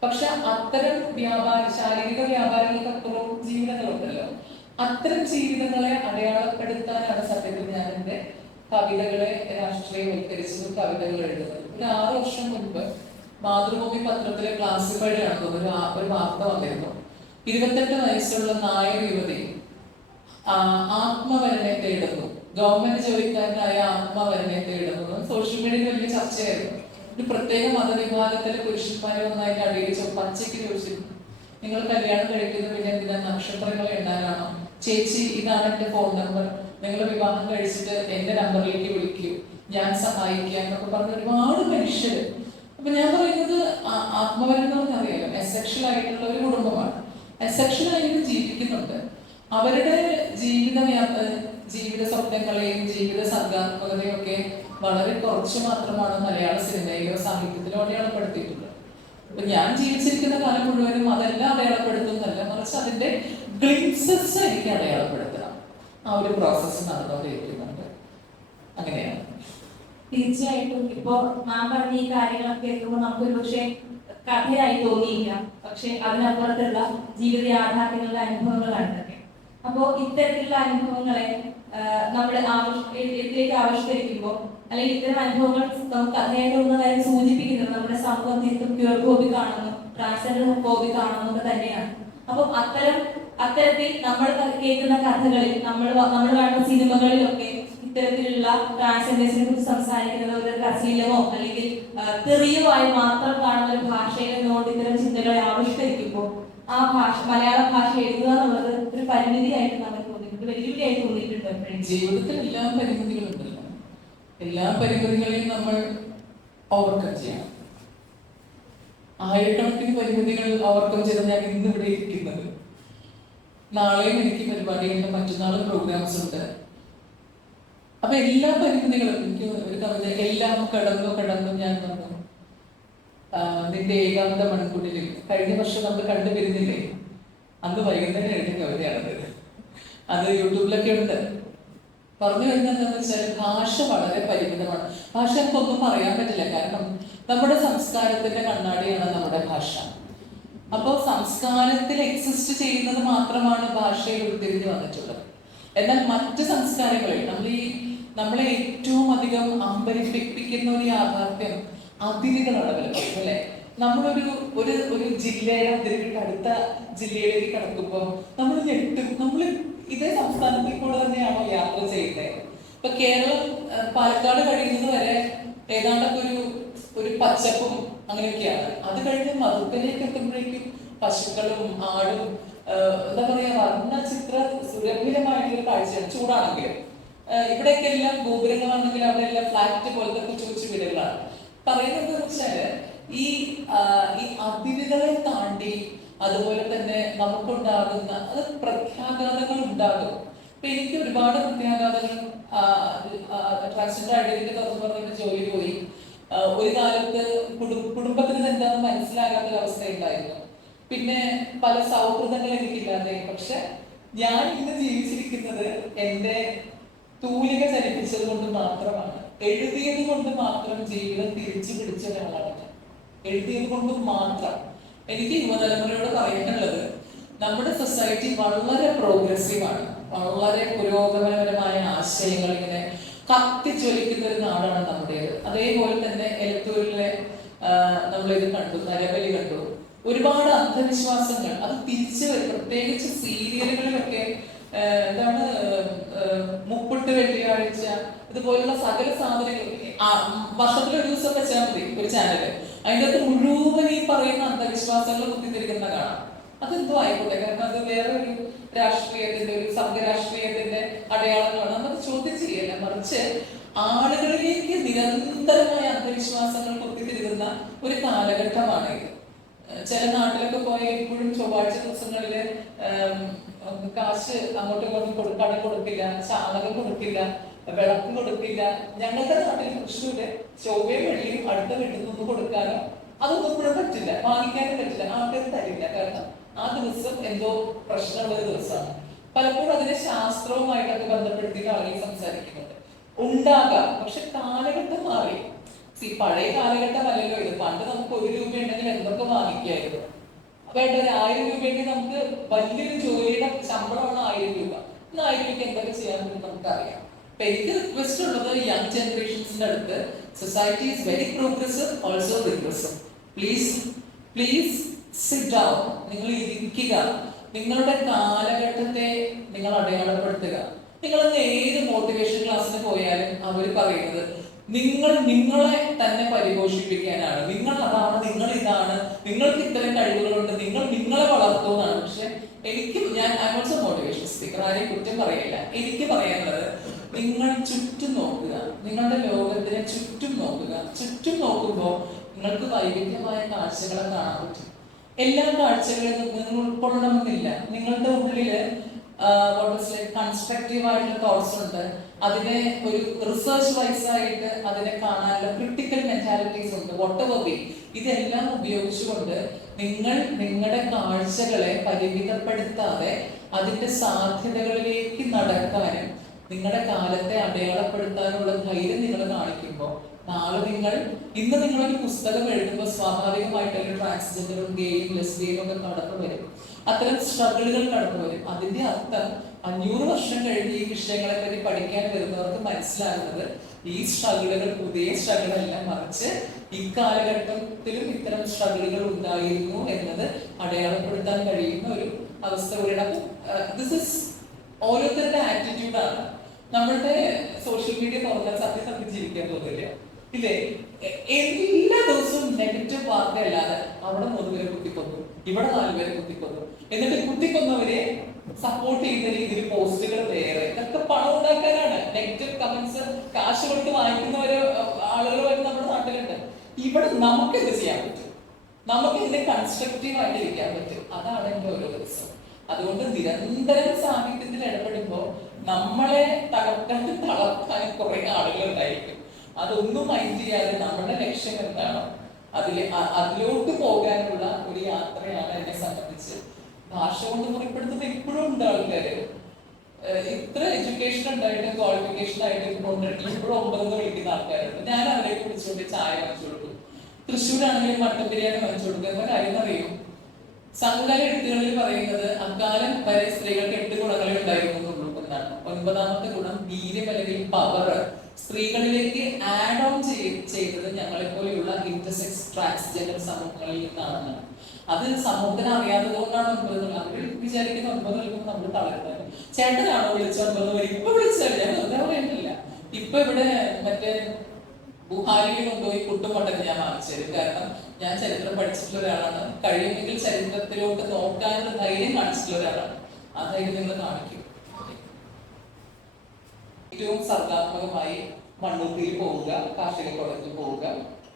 പക്ഷെ അത്തരം വ്യാപാര ശാരീരിക വ്യാപാരങ്ങൾക്കപ്പുറം ജീവിതങ്ങളുണ്ടല്ലോ. അത്തരം ജീവിതങ്ങളെ അടയാളപ്പെടുത്താനാണ് സത്യത്തിൽ ഞാൻ എന്റെ കവിതകളെ രാഷ്ട്രീയവൽക്കരിച്ചതും കവിതകൾ എഴുതുന്നത്. ഒരു ആറ് വർഷം മുൻപ് മാതൃഭൂമി പത്രത്തിലെ ക്ലാസ് തോന്നുന്നു ഒരു ഒരു വാർത്ത വന്നിരുന്നു. ഇരുപത്തെട്ട് വയസ്സുള്ള നായർ യുവതി ആത്മവരനെ തേടുന്നു. ഗവൺമെന്റ് ജോലിക്കാരനായ ആത്മവരനെ തേടുന്നു. സോഷ്യൽ മീഡിയയിൽ വലിയ ചർച്ചയായിരുന്നു. ഒരു പ്രത്യേക മതവിഭാഗത്തിലെ പുരുഷന്മാരെ ഒന്നായിട്ട് അടിയിച്ച് പച്ചയ്ക്ക് ചോദിച്ചിരുന്നു നിങ്ങൾ കല്യാണം കഴിക്കുന്നത് പിന്നെ എന്തിനാ നക്ഷത്രങ്ങൾ എണ്ണാനാണോ? ചേച്ചി ഇതാണ് എന്റെ ഫോൺ നമ്പർ നിങ്ങൾ വിവാഹം കഴിച്ചിട്ട് എന്റെ നമ്പറിലേക്ക് വിളിക്കൂ. ഞാൻ സഹായിക്കാം എന്നൊക്കെ പറഞ്ഞ ഒരുപാട് മനുഷ്യര് അപ്പൊ ഞാൻ പറയുന്നത് ആത്മബന്ധം അറിയാലോ എസെക്ഷൽ ആയിട്ടുള്ള ഒരു കുടുംബമാണ്. എസെക്ഷൽ ആയിട്ട് ജീവിക്കുന്നുണ്ട്. അവരുടെ ജീവിത ജീവിത സ്വപ്നങ്ങളെയും ജീവിത സർഗാത്മകതയും ഒക്കെ വളരെ കുറച്ച് മാത്രമാണ് മലയാള സിനിമയിലോ സാഹിത്യത്തിലോ അടയാളപ്പെടുത്തിയിട്ടുള്ളത്. അപ്പൊ ഞാൻ ജീവിച്ചിരിക്കുന്ന കാലം മുഴുവനും അതെല്ലാം അടയാളപ്പെടുത്തുന്നല്ല മറിച്ച് അതിന്റെ ഗ്ലിംസസ് എനിക്ക് അടയാളപ്പെടുത്തണം. ആ ഒരു പ്രോസസ്സ് നടന്നുകൊണ്ടിരിക്കുന്നുണ്ട്. അങ്ങനെയാണ്. തീർച്ചയായിട്ടും. ഇപ്പോ മാം പറഞ്ഞ ഈ കാര്യങ്ങളൊക്കെ എത്തുമ്പോൾ നമുക്ക് ഒരുപക്ഷെ കഥയായി തോന്നിയില്ല. പക്ഷെ അതിനപ്പുറത്തുള്ള ജീവിത യാഥാർത്ഥ്യങ്ങളുടെ അനുഭവങ്ങളാണ് ഇതൊക്കെ അപ്പോ ഇത്തരത്തിലുള്ള അനുഭവങ്ങളെ നമ്മൾ ഇതിലേക്ക് ആവിഷ്കരിക്കുമ്പോൾ അല്ലെങ്കിൽ ഇത്തരം അനുഭവങ്ങൾ കഥയായിട്ട് ഒന്ന് കാര്യം സൂചിപ്പിക്കുന്നത് നമ്മുടെ സമൂഹം തീർത്തും പ്യുവർ ഹോബി കാണുന്നു ട്രാൻസ്ജെൻഡർ ഹോബി കാണുന്നു തന്നെയാണ്. അപ്പം അത്തരം അത്തരത്തിൽ നമ്മൾ കേൾക്കുന്ന കഥകളിൽ നമ്മൾ നമ്മൾ കാണുന്ന സിനിമകളിലൊക്കെ ഇത്തരത്തിലുള്ള ട്രാൻസ്ജെൻഡേഴ്സിനെ കുറിച്ച് സംസാരിക്കുന്നത് ഒരു അശ്ലീലമോ അല്ലെങ്കിൽ തെറിയുമായി മാത്രം കാണുന്ന ഒരു ഭാഷയിൽ നിന്നുകൊണ്ട് ഇത്തരം ചിന്തകളെ ആവിഷ്കരിക്കുമ്പോൾ ആ ഭാഷ മലയാള ഭാഷ എഴുതുക എന്നുള്ളത് ഒരു പരിമിതിയായിട്ട് നമുക്ക് തോന്നിയിട്ടുണ്ട്. വെല്ലുവിളിയായിട്ട് തോന്നിയിട്ടുണ്ട് ജീവിതത്തിൽ എല്ലാ പരിമിതികളുണ്ടല്ലോ എല്ലാ പരിമിതികളെയും നമ്മൾ ഓവർകം ചെയ്യണം. ആയിരക്കണക്കിന് പരിമിതികൾ ഓവർകം ചെയ്ത് ഞാൻ ഇന്ന് ഇവിടെ ഇരിക്കുന്നത്. നാളെയും എനിക്ക് പരിപാടികളുണ്ട് മറ്റന്നാളും പ്രോഗ്രാംസ് ഉണ്ട്. അപ്പൊ എല്ലാ പരിമിതികളും എനിക്ക് ഒരു കവിത എല്ലാം കടന്നു കടന്നു ഞാൻ വന്നു. നിന്റെ ഏകാന്ത മണിക്കൂട്ടിലും കഴിഞ്ഞ വർഷം നമ്മൾ കണ്ടുവരുന്നില്ലേ അന്ന് വൈകുന്നേരം എഴുതിയ കവിതയാണത്. അത് യൂട്യൂബിലൊക്കെ ഉണ്ട്. പറഞ്ഞു എന്താണെന്ന് വെച്ചാൽ ഭാഷ വളരെ പരിമിതമാണ്. ഭാഷ നമുക്കൊന്നും പറയാൻ പറ്റില്ല. കാരണം നമ്മുടെ സംസ്കാരത്തിന്റെ കണ്ണാടിയാണ് നമ്മുടെ ഭാഷ. അപ്പോൾ സംസ്കാരത്തിൽ എക്സിസ്റ്റ് ചെയ്യുന്നത് മാത്രമാണ് ഭാഷയിൽ ഉരുത്തിരിഞ്ഞ് വന്നിട്ടുള്ളത്. എന്നാൽ മറ്റ് സംസ്കാരങ്ങളിൽ നമ്മൾ ഈ നമ്മളെ ഏറ്റവും അധികം അമ്പരിപ്പിക്കുന്ന ഒരു യാഥാർത്ഥ്യം അതിരുകളാണ് പലപ്പോഴും അല്ലെ? നമ്മളൊരു ഒരു ഒരു ജില്ലയുടെ അതിരുകൾക്ക് അടുത്ത ജില്ലയിലേക്ക് കടക്കുമ്പോൾ നമ്മൾ ഞെട്ടും നമ്മൾ ഇതേ സംസ്ഥാനത്തിൽ കൂടെ തന്നെയാണോ യാത്ര ചെയ്യുന്നത് ഇപ്പൊ കേരളം പാലക്കാട് കഴിയുന്നത് വരെ ഏതാണ്ടൊക്കെ ഒരു ഒരു പച്ചപ്പും അങ്ങനെയൊക്കെയാണ്. അത് കഴിഞ്ഞ് മധുക്കരയൊക്കെ എത്തുമ്പോഴേക്കും പശുക്കളും ആടും എന്താ പറയാ വർണ ചിത്ര സുരഭിലമായിട്ടുള്ള കാഴ്ചയാണ് ചൂടാണെങ്കിൽ ഇവിടെയൊക്കെ എല്ലാം ഗോപുരങ്ങളാണെങ്കിൽ അവിടെ എല്ലാം ഫ്ലാറ്റ് പോലത്തെ കൊച്ചു കൊച്ചു വീടുകളാണ്. പറയുന്നത് വെച്ചാൽ ഈ ഈ അതിരുകളെ താണ്ടി അതുപോലെ തന്നെ നമുക്കുണ്ടാകുന്ന അത് പ്രത്യാഘാതങ്ങൾ ഉണ്ടാകും. ഇപ്പൊ എനിക്ക് ഒരുപാട് പ്രത്യാഘാതങ്ങൾ ട്രാൻസ്ജെൻഡർ ഐഡന്റിറ്റി തുറന്നു പറഞ്ഞ ജോലി പോയി. ഒരു കാലത്ത് കുടുംബ കുടുംബത്തിന് എന്താണെന്ന് മനസ്സിലാകാത്ത ഒരു അവസ്ഥയുണ്ടായിരുന്നു. പിന്നെ പല സൗഹൃദങ്ങൾ എനിക്കില്ലാതെ പക്ഷെ ഞാൻ ഇന്ന് ജീവിച്ചിരിക്കുന്നത് എന്റെ തൂലിക ചലിപ്പിച്ചത് കൊണ്ട് മാത്രമാണ്. എഴുതിയത് കൊണ്ട് മാത്രം ജീവിതം തിരിച്ചു പിടിച്ച ഒരാളാണ്. എഴുതിയത് കൊണ്ട് മാത്രം. എനിക്ക് യുവതലമുറയോട് പറയാനുള്ളത് നമ്മുടെ സൊസൈറ്റി വളരെ പ്രോഗ്രസീവ് ആണ്. വളരെ പുരോഗമനപരമായ ആശയങ്ങൾ ഇങ്ങനെ കത്തിച്ചൊലിക്കുന്ന ഒരു നാടാണ് നമ്മുടേത്. അതേപോലെ തന്നെ എലത്തൂരിലെ നമ്മളിത് കണ്ടു നരബലി കണ്ടു. ഒരുപാട് അന്ധവിശ്വാസങ്ങൾ. അത് തിരിച്ചു വരും. പ്രത്യേകിച്ച് സീരിയലുകളിലൊക്കെ ആ, എന്താണ് ആ, മുപ്പിട്ട് വെള്ളിയാഴ്ച ഇതുപോലുള്ള സകല സാധനങ്ങൾ വർഷത്തിൽ ഒരു ദിവസം വെച്ചാൽ മതി ഒരു ചാനൽ അതിന്റെ അകത്ത് മുഴുവൻ ഈ പറയുന്ന അന്ധവിശ്വാസങ്ങൾ കുത്തിത്തിരിക്കുന്ന കാണാം. അതെന്തോ ആയിക്കോട്ടെ കാരണം അത് വേറെ ഒരു രാഷ്ട്രീയത്തിന്റെ ഒരു സംഘരാഷ്ട്രീയത്തിന്റെ അടയാളങ്ങളാണ്. നമ്മൾ ചോദ്യം ചെയ്യല്ല മറിച്ച് ആളുകളിലേക്ക് നിരന്തരമായ അന്ധവിശ്വാസങ്ങൾ കുത്തിത്തിരുന്ന ഒരു കാലഘട്ടമാണ് ഇത്. ചില നാട്ടിലൊക്കെ പോയ ഇപ്പോഴും ചൊവ്വാഴ്ച ദിവസങ്ങളിൽ കാശ് അങ്ങോട്ടും ഇങ്ങോട്ടും കടം കൊടുക്കില്ല ചാണകം കൊടുക്കില്ല വിളക്ക് കൊടുക്കില്ല. ഞങ്ങളുടെ നാട്ടിൽ കൃഷിയുടെ ചൊവ്വയും വെള്ളിയും അടുത്ത വീട്ടിൽ നിന്ന് കൊടുക്കാനോ അതൊന്നും കൂടെ പറ്റില്ല. വാങ്ങിക്കാനും പറ്റില്ല. ആൾക്കാർ തരില്ല. കാരണം ആ ദിവസം എന്തോ പ്രശ്നമുള്ള ദിവസമാണ്. പലപ്പോഴും അതിനെ ശാസ്ത്രവുമായിട്ടൊക്കെ ബന്ധപ്പെടുത്തി ആളുകൾ സംസാരിക്കുന്നുണ്ട് ഉണ്ടാകാം. പക്ഷെ കാലഘട്ടം മാറി. സി പഴയ കാലഘട്ടമല്ലല്ലോ ഇത്. പണ്ട് നമുക്ക് ഒരു രൂപ ഉണ്ടെങ്കിൽ എന്തൊക്കെ വാങ്ങിക്കായിരുന്നു? വേണ്ട ഒരു ആയിരം രൂപയെങ്കിൽ നമുക്ക് വലിയൊരു ജോലിയുടെ ശമ്പളമാണ് ആയിരം രൂപ. ഇന്ന് ആയിരം രൂപയ്ക്ക് എന്തൊക്കെ ചെയ്യാൻ പറ്റും നമുക്കറിയാം. അപ്പൊ എനിക്ക് റിക്വസ്റ്റ് ഉള്ളത് യങ് ജനറേഷൻസിന്റെ അടുത്ത് society is very progressive also regressive please please sit down നിങ്ങൾ ഇരിക്കുക. നിങ്ങളുടെ കാലഘട്ടത്തെ നിങ്ങൾ അടയാളപ്പെടുത്തുക. നിങ്ങൾ ഏത് മോട്ടിവേഷൻ ക്ലാസ്സിന് പോയാലും അവർ പറയുന്നത് നിങ്ങൾ നിങ്ങളെ തന്നെ പരിപോഷിപ്പിക്കാനാണ്. നിങ്ങൾ അതാണ് നിങ്ങൾ ഇതാണ്. നിങ്ങൾക്ക് ഇത്തരം കഴിവുകളുണ്ട്. നിങ്ങൾ നിങ്ങളെ വളർത്തുന്നതാണ് പക്ഷെ എനിക്ക് ഞാൻ ഐ ഓൾസോ മോട്ടിവേഷൻ സ്പീക്കർ ആരെയും കുറ്റം പറയില്ല. എനിക്ക് പറയാനുള്ളത് നിങ്ങൾ ചുറ്റും നോക്കുക. നിങ്ങളുടെ ലോകത്തിനെ ചുറ്റും നോക്കുക. ചുറ്റും നോക്കുമ്പോൾ നിങ്ങൾക്ക് വൈവിധ്യമായ കാഴ്ചകളെ കാണാൻ പറ്റും. എല്ലാ കാഴ്ചകളിലും നിങ്ങൾ ഉൾക്കൊള്ളണമെന്നില്ല. നിങ്ങളുടെ ഉള്ളിൽ കൺസ്ട്രക്റ്റീവ് ആയിട്ടുള്ള തോട്ട്സ് ഉണ്ട്. അതിനെ ഒരു റിസർച്ച് വൈസ് ആയിട്ട് അതിനെ കാണാനുള്ള ക്രിട്ടിക്കൽ മെന്റാലിറ്റീസ് ഉണ്ട്. വോട്ട് ബി ഇതെല്ലാം ഉപയോഗിച്ചുകൊണ്ട് നിങ്ങൾ നിങ്ങളുടെ കാഴ്ചകളെ പരിമിതപ്പെടുത്താതെ അതിന്റെ സാധ്യതകളിലേക്ക് നടക്കാനും നിങ്ങളുടെ കാലത്തെ അടയാളപ്പെടുത്താനുള്ള ധൈര്യം നിങ്ങൾ കാണിക്കുമ്പോൾ നാളെ നിങ്ങൾ ഇന്ന് നിങ്ങളൊരു പുസ്തകം എഴുതുമ്പോൾ സ്വാഭാവികമായിട്ട് ഒരു ട്രാൻസ്ജെൻഡറും ഗെയും ലെസ്ബിയും ഒക്കെ കടന്നു വരും. അത്തരം സ്ട്രഗിളുകൾ കടന്നു വരും. അതിന്റെ അർത്ഥം അഞ്ഞൂറ് വർഷം കഴിഞ്ഞ് ഈ വിഷയങ്ങളെ പറ്റി പഠിക്കാൻ വരുന്നവർക്ക് മനസ്സിലാകുന്നത് ഈ സ്ട്രഗിളുകൾ പുതിയ സ്ട്രഗിളല്ല മറിച്ച് ഇക്കാലഘട്ടത്തിലും കാലഘട്ടത്തിലും ഇത്തരം സ്ട്രഗിളുകൾ ഉണ്ടായിരുന്നു എന്നത് അടയാളപ്പെടുത്താൻ കഴിയുന്ന ഒരു അവസ്ഥ കൂടിയാണ്. ദിസ് ഇസ് ഓരോരുത്തരുടെ ആറ്റിറ്റ്യൂഡാണ് നമ്മളുടെ സോഷ്യൽ മീഡിയ തുറന്നാൽ സത്യസന്ധി സത്യം ജീവിക്കാൻ തോന്നില്ല. ഇല്ലേ? എല്ലാ ദിവസവും നെഗറ്റീവ് വാർത്ത അല്ലാതെ അവിടെ മൂന്നുപേരെ കുത്തിക്കൊന്നു. ഇവിടെ നാലുപേരെ കുത്തിക്കൊന്നു. എന്നിട്ട് കുത്തിക്കൊന്നവരെ സപ്പോർട്ട് ചെയ്യുന്ന രീതിയിൽ പോസ്റ്റുകൾ വേറെ. ഇതൊക്കെ പണം ഉണ്ടാക്കാനാണ്. നെഗറ്റീവ് കമന്റ്സ് കാശ് കൊടുത്ത് വാങ്ങിക്കുന്നവര് ആളുകളുമായിട്ട് നമ്മുടെ നാട്ടിലുണ്ട്. ഇവിടെ നമുക്ക് എന്ത് ചെയ്യാൻ പറ്റും? നമുക്ക് ഇതിനെ കൺസ്ട്രക്റ്റീവ് ആയിട്ട് ഇരിക്കാൻ പറ്റും. അതാണ് എന്റെ ഓരോ ദിവസം. അതുകൊണ്ട് നിരന്തരം സാഹിത്യത്തിൽ ഇടപെടുമ്പോൾ നമ്മളെ തകർക്കാൻ തളർത്താൻ കുറെ ആളുകൾ ഉണ്ടായിരിക്കും അതൊന്നും മൈൻഡ് ചെയ്യാതെ നമ്മുടെ ലക്ഷ്യം എന്താണോ അതിൽ അതിലോട്ട് പോകാനുള്ള ഒരു യാത്രയാണ് എന്നെ സംബന്ധിച്ച് ഭാഷ കൊണ്ട് മുറിപ്പെടുത്തുന്നത് ഇപ്പോഴും ഉണ്ട് ആൾക്കാര്. ഇത്ര എഡ്യൂക്കേഷൻ ഉണ്ടായിട്ടും ക്വാളിഫിക്കേഷൻ ആയിട്ടും കൊണ്ടിട്ട് ഇപ്പോഴും ഒമ്പതെന്ന് വിളിക്കുന്ന ആൾക്കാരുണ്ട്. ഞാൻ അവരേക്ക് വിളിച്ചുകൊണ്ട് ചായ വാങ്ങിച്ചു കൊടുക്കും. തൃശ്ശൂരാണെങ്കിലും മട്ടൻ ബിരിയാണി വാങ്ങിച്ചു കൊടുക്കും. എന്ന കാര്യം അറിയും സംഘകാല എഴുത്തുകളിൽ പറയുന്നത് അക്കാലം വരെ സ്ത്രീകൾക്ക് എട്ട് ഗുണങ്ങളെ ഉണ്ടായിരുന്നു എന്നാണ്. ഒൻപതാമത്തെ ഗുണം വീര്യം അല്ലെങ്കിൽ പവർ സ്ത്രീകളിലേക്ക് ആഡ് ഓൺ ചെയ്തത് ഞങ്ങളെ പോലെയുള്ള ഇന്റർസെക്സ് ട്രാൻസ്ജെൻഡർ സമൂഹങ്ങളിൽ നിന്നാണെന്നാണ്. അത് സമൂഹത്തിന് അറിയാത്തത് കൊണ്ടാണ് ഒൻപത് അവർ വിചാരിക്കുന്ന ഒൻപത് നൽകുമ്പോൾ നമ്മൾ തളരുന്നത്. ചേട്ടനാണോ വിളിച്ച ഒൻപത് ഇപ്പൊ വിളിച്ചാൽ ഞാൻ വെറുതെ പറയുന്നില്ല ഇപ്പൊ ഇവിടെ മറ്റേ ബുഹാരിയിൽ കൊണ്ടുപോയി കുട്ടുമുട്ടൊക്കെ ഞാൻ വാങ്ങിച്ചു തരും. കാരണം ഞാൻ ചരിത്രം പഠിച്ചിട്ടുള്ള ഒരാളാണ്. കഴിയുമെങ്കിൽ ചരിത്രത്തിലോട്ട് നോക്കാനുള്ള ധൈര്യം കാണിച്ചിട്ടുള്ള ഒരാളാണ്. ആ ധൈര്യം നിങ്ങൾ കാണിക്കും. ഏറ്റവും സർഗാത്മകമായി മണ്ണൂത്തിയിൽ പോവുക കാർഷിക കോളേജിൽ പോവുക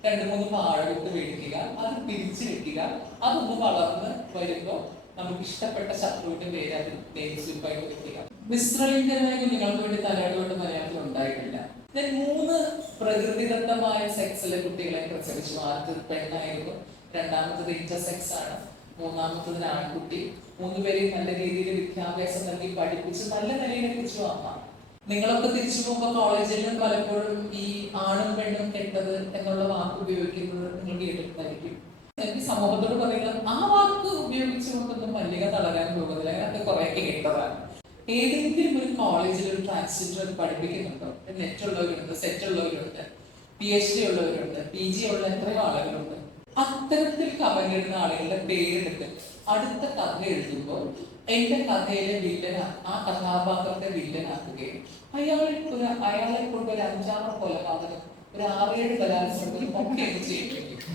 രണ്ട് മൂന്ന് വാഴ വിത്ത് മേടിക്കുക അത് പിരിച്ചു കിട്ടുക അതൊന്ന് വളർന്ന് വരുമ്പോൾ നമുക്ക് ഇഷ്ടപ്പെട്ട ശത്രുവിന്റെ പേര് അതിൽ സ്ലിപ്പായിട്ട് മിശ്രലിന്റെ മിശ്രലിംഗമായ കുഞ്ഞുങ്ങൾക്ക് വേണ്ടി തലയാടുകൊണ്ട് മലയാളത്തിൽ ഉണ്ടായിട്ടില്ല. മൂന്ന് പ്രകൃതിദത്തമായ സെക്സിലെ കുട്ടികളെ പ്രസവിച്ചു. ആദ്യത്തെ പെണ്ണായിരുന്നു രണ്ടാമത്തത് ഇന്റർസെക്സ് ആണ് മൂന്നാമത്തത് ആൺകുട്ടി. മൂന്നുപേരെയും നല്ല രീതിയിൽ വിദ്യാഭ്യാസം നൽകി പഠിപ്പിച്ച് നല്ല നിലയിനെ കുറിച്ചു അമ്മ നിങ്ങളൊക്കെ തിരിച്ചു പോകുമ്പോൾ കോളേജിലും പലപ്പോഴും ഈ ആണും പെണ്ണും കെട്ടത് എന്നുള്ള വാക്ക് ഉപയോഗിക്കുന്നത് നിങ്ങൾ കേട്ടിട്ടുണ്ടായിരിക്കും. എനിക്ക് സമൂഹത്തോട് പറയുന്നത് ആ വാക്ക് ഉപയോഗിച്ചുകൊണ്ടൊന്നും മല്ലിക തളരാൻ പോകുന്നില്ല. അതൊക്കെ കുറെ കേട്ടതാണ്. ഏതെങ്കിലും ഒരു കോളേജിൽ ഒരു ട്രാൻസ്ജെൻഡർ പഠിപ്പിക്കുന്നുണ്ടോ? നെറ്റ് ഉള്ളവരുണ്ട് സെറ്റ് ഉള്ളവരുണ്ട് പി എച്ച് ഡി ഉള്ളവരുണ്ട് പി ജി ഉള്ള എത്രയോ ആളുകളുണ്ട്. അത്തരത്തിൽ കമന്റ് ഇടുന്ന ആളുകളുടെ പേരെടുത്ത് അടുത്ത കഥ എഴുതുമ്പോൾ എന്റെ കഥയിലെ വില്ലന ആ കഥാപാത്രത്തെ വില്ലനാക്കുകയും അയാൾ ഒരു അയാളെ കൊണ്ട് ഒരു അഞ്ചാറ് കൊലപാതകം ഒരു ആറേഴ് ബലാത്സംഗം ഒക്കെ ചെയ്യിപ്പിക്കും